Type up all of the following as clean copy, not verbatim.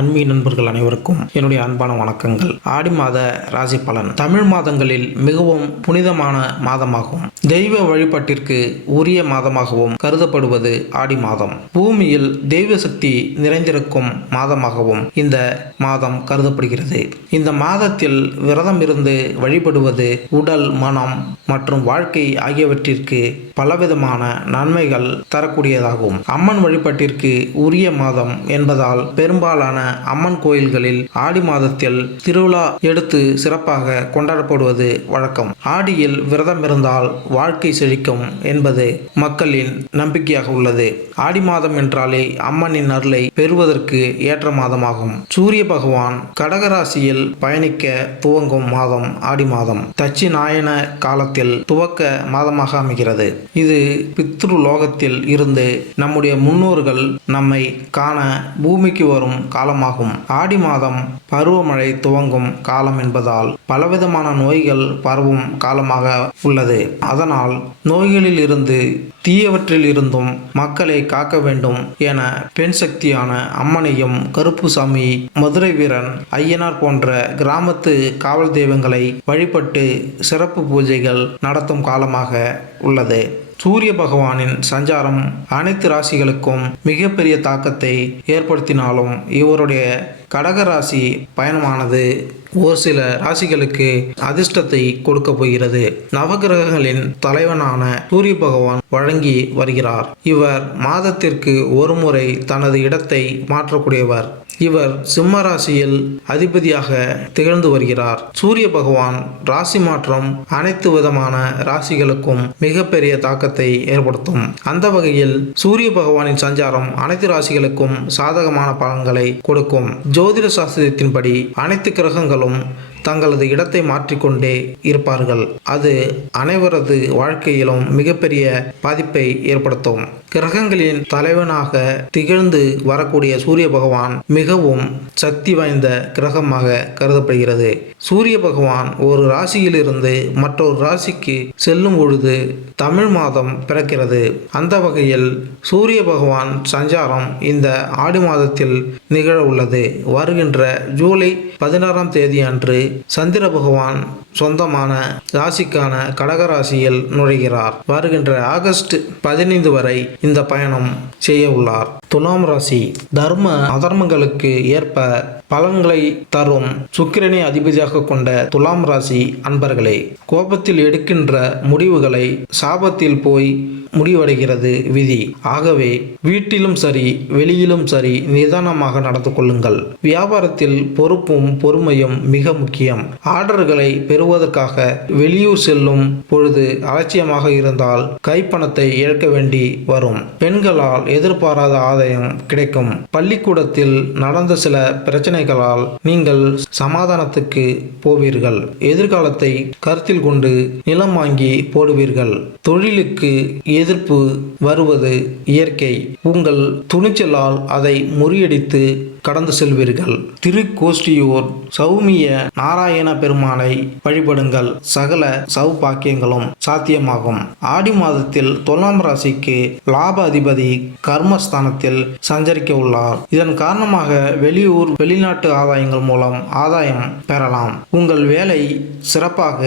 ஆன்மீக நண்பர்கள் அனைவருக்கும் என்னுடைய அன்பான வணக்கங்கள். ஆடி மாத ராசி பலன். தமிழ் மாதங்களில் மிகவும் புனிதமான மாதமாகும். தெய்வ வழிபாட்டிற்கு உரிய மாதமாகவும் கருதப்படுவது ஆடி மாதம். பூமியில் தெய்வ சக்தி நிறைந்திருக்கும் மாதமாகவும் இந்த மாதம் கருதப்படுகிறது. இந்த மாதத்தில் விரதம் இருந்து வழிபடுவது உடல், மனம் மற்றும் வாழ்க்கை ஆகியவற்றிற்கு பலவிதமான நன்மைகள் தரக்கூடியதாகும். அம்மன் வழிபாட்டிற்கு உரிய மாதம் என்பதால் பெரும்பாலான அம்மன் கோயில்களில் ஆடி மாதத்தில் திருவிழா எடுத்து சிறப்பாக கொண்டாடப்படுவது வழக்கம். ஆடியில் விரதம் இருந்தால் வாழ்க்கை செழிக்கும் என்பது மக்களின் நம்பிக்கையாக உள்ளது. ஆடி மாதம் என்றாலே அம்மனின் அருளை பெறுவதற்கு ஏற்ற மாதமாகும். சூரிய பகவான் கடகராசியில் பயணிக்க துவங்கும் மாதம் ஆடி மாதம். தட்சிணாயன காலத்தில் துவக்க மாதமாக அமைகிறது. இது பித்ரு லோகத்தில் இருந்து நம்முடைய முன்னோர்கள் நம்மை காண பூமிக்கு வரும் காலமாகும். ஆடி மாதம் பருவமழை துவங்கும் காலம் என்பதால் பலவிதமான நோய்கள் பரவும் காலமாக உள்ளது. அதனால் நோய்களில் இருந்து தீயவற்றில் இருந்தும் மக்களை காக்க வேண்டும் என பெண் சக்தியான அம்மனையும், கருப்புசாமி, மதுரை வீரன், ஐயனார் போன்ற கிராமத்து காவல் தெய்வங்களை வழிபட்டு சிறப்பு பூஜைகள் நடத்தும் காலமாக உள்ளது. சூரிய பகவானின் சஞ்சாரம் அனைத்து ராசிகளுக்கும் மிகப்பெரிய தாக்கத்தை ஏற்படுத்தினாலும் இவருடைய கடகராசி பயணமானது ஒரு சில ராசிகளுக்கு அதிர்ஷ்டத்தை கொடுக்க போகிறது. நவகிரகங்களின் தலைவனான சூரிய பகவான் வழங்கி வருகிறார். இவர் மாதத்திற்கு ஒரு முறை தனது இடத்தை மாற்றக்கூடியவர். இவர் சிம்ம ராசியில் அதிபதியாக திகழ்ந்து வருகிறார். சூரிய பகவான் ராசி மாற்றம் அனைத்து விதமான ராசிகளுக்கும் மிகப்பெரிய தாக்கத்தை ஏற்படுத்தும். அந்த வகையில் சூரிய பகவானின் சஞ்சாரம் அனைத்து ராசிகளுக்கும் சாதகமான பலன்களை கொடுக்கும். ஜோதிட சாஸ்திரத்தின்படி அனைத்து கிரகங்களும் தங்களது இடத்தை மாற்றிக்கொண்டே இருப்பார்கள். அது அனைவரது வாழ்க்கையிலும் மிகப்பெரிய பாதிப்பை ஏற்படுத்தும். கிரகங்களின் தலைவனாக திகழ்ந்து வரக்கூடிய சூரிய பகவான் மிகவும் சக்தி வாய்ந்த கிரகமாக கருதப்படுகிறது. சூரிய பகவான் ஒரு ராசியிலிருந்து மற்றொரு ராசிக்கு செல்லும் பொழுது தமிழ் மாதம் பிறக்கிறது. அந்த வகையில் சூரிய பகவான் சஞ்சாரம் இந்த ஆடி மாதத்தில் நிகழ உள்ளது. வருகின்ற ஜூலை 16ஆம் தேதி அன்று சந்திர பகவான் சொந்தமான ராசிக்கான கடகராசியில் நுழைகிறார். வருகின்ற ஆகஸ்ட் 15 வரை இந்த பயணம் செய்ய உள்ளார். துலாம் ராசி. தர்ம அதர்மங்களுக்கு ஏற்ப பலன்களை தரும் சுக்கிரனை அதிபதியாக கொண்ட துலாம் ராசி அன்பர்களே, கோபத்தில் எடுக்கின்ற முடிவுகளை சாபத்தில் போய் முடிவடைகிறது விதி. ஆகவே வீட்டிலும் சரி வெளியிலும் சரி நிதானமாக நடந்து கொள்ளுங்கள். வியாபாரத்தில் பொறுப்பும் பொறுமையும் மிக முக்கியம். ஆர்டர்களை பெறுவதற்காக வெளியூர் செல்லும் பொழுது அலட்சியமாக இருந்தால் கைப்பணத்தை இழக்க வேண்டி வரும். பெண்களால் எதிர்பாராத ஆதாயம் கிடைக்கும். பள்ளிக்கூடத்தில் நடந்த சில பிரச்சனைகளால் நீங்கள் சமாதானத்துக்கு போவீர்கள். எதிர்காலத்தை கருத்தில் கொண்டு நிலம் வாங்கி போடுவீர்கள். தொழிலுக்கு எதிர்ப்பு வருவது இயற்கை. உங்கள் துணிச்சலால் அதை முறியடித்து கடந்து செல்வீர்கள். திருக்கோஷ்டியூர் சௌமிய நாராயண பெருமானை வழிபடுங்கள். சகல சௌபாக்கியங்களும் சாத்தியமாகும். ஆடி மாதத்தில் துலாம் ராசிக்கு லாப அதிபதி கர்மஸ்தானத்தில் சஞ்சரிக்க உள்ளார். இதன் காரணமாக வெளியூர் வெளிநாட்டு ஆதாயங்கள் மூலம் ஆதாயம் பெறலாம். உங்கள் வேலை சிறப்பாக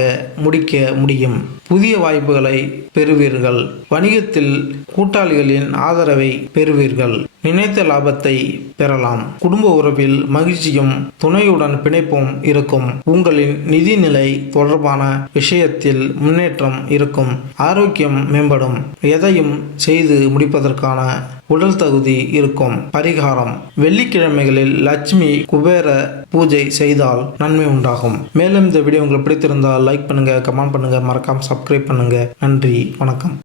முடிக்க முடியும். புதிய வாய்ப்புகளை பெறுவீர்கள். வணிகத்தில் கூட்டாளிகளின் ஆதரவை பெறுவீர்கள். நினைத்த லாபத்தை பெறலாம். குடும்ப உறவில் மகிழ்ச்சியும் துணையுடன் பிணைப்பும் இருக்கும். உங்களின் நிதிநிலை தொடர்பான விஷயத்தில் முன்னேற்றம் இருக்கும். ஆரோக்கியம் மேம்படும். எதையும் செய்து முடிப்பதற்கான உடல் தகுதி இருக்கும். பரிகாரம்: வெள்ளிக்கிழமைகளில் லட்சுமி குபேர பூஜை செய்தால் நன்மை உண்டாகும். மேலும் இந்த வீடியோ உங்களுக்கு பிடித்திருந்தால் லைக் பண்ணுங்க, கமெண்ட் பண்ணுங்க, மறக்காம சப்ஸ்கிரைப் பண்ணுங்க. நன்றி, வணக்கம்.